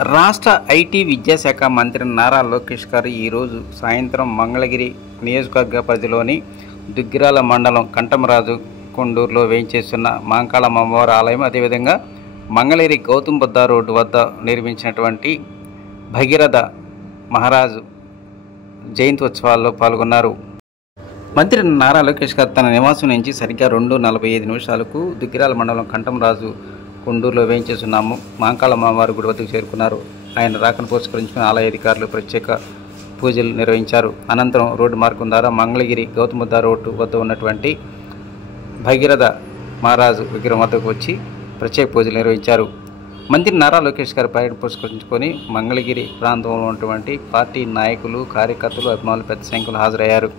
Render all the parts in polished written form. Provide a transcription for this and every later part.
రాష్ట్ర ఐటీ విద్యాశాఖ మంత్రి నారా లోకేష్ గారు ఈరోజు సాయంత్రం మంగళగిరి నియోజకవర్గ పరిధిలోని దుగ్గిరాల మండలం కంఠమరాజు కొండూరులో వేయించేస్తున్న మాంకాళమ్మ అమ్మవారి ఆలయం, అదేవిధంగా మంగళగిరి గౌతమ్ బుద్ధ రోడ్డు వద్ద నిర్మించినటువంటి భగీరథ మహారాజు జయంతి ఉత్సవాల్లో పాల్గొన్నారు. మంత్రి నారా లోకేష్ గారు తన నివాసం నుంచి సరిగ్గా 2:45 దుగ్గిరాల మండలం కంఠమరాజు కొండూరులో వేయించేస్తున్న మాంకాళమ్మ అమ్మవారి గుడి వద్దకు చేరుకున్నారు. ఆయన రాకను పురస్కరించుకుని ఆలయ అధికారులు ప్రత్యేక పూజలు నిర్వహించారు. అనంతరం రోడ్డు మార్గం ద్వారా మంగళగిరి గౌతమ్ బుద్ధ రోడ్డు వద్ద ఉన్నటువంటి భగీరథ మహారాజు విగ్రహం వద్దకు వచ్చి ప్రత్యేక పూజలు నిర్వహించారు. మంత్రి నారా లోకేష్ గారి పర్యటన పురస్కరించుకొని మంగళగిరి ప్రాంతంలో ఉన్నటువంటి పార్టీ నాయకులు, కార్యకర్తలు, అభిమానులు పెద్ద సంఖ్యలో హాజరయ్యారు.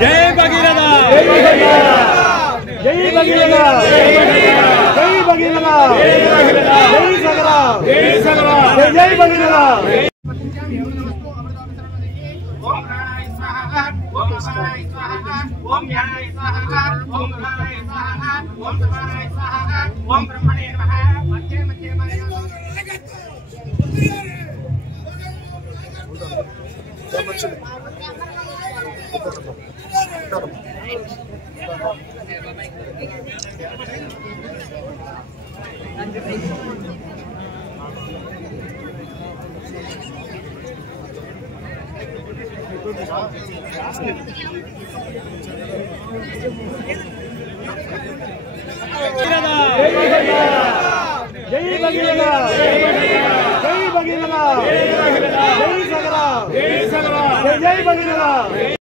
జై భగీరథ, జై భగీరథ, జై భగీరథ, జై సగర, జై సగర, జై భగీరథ. ఓం ప్రాణాయ స్వాహా, ఓం అపానాయ స్వాహా, ఓం జ్ఞానాయ స్వాహా, ఓం ప్రధానాయ స్వాహా, ఓం సమానాయ స్వాహా, ఓం బ్రహ్మణే నమః. మధ్య మధ్య జై భగీరథ, జై భగీరథ, జై సగర, జై సగర, జై భగీరథ.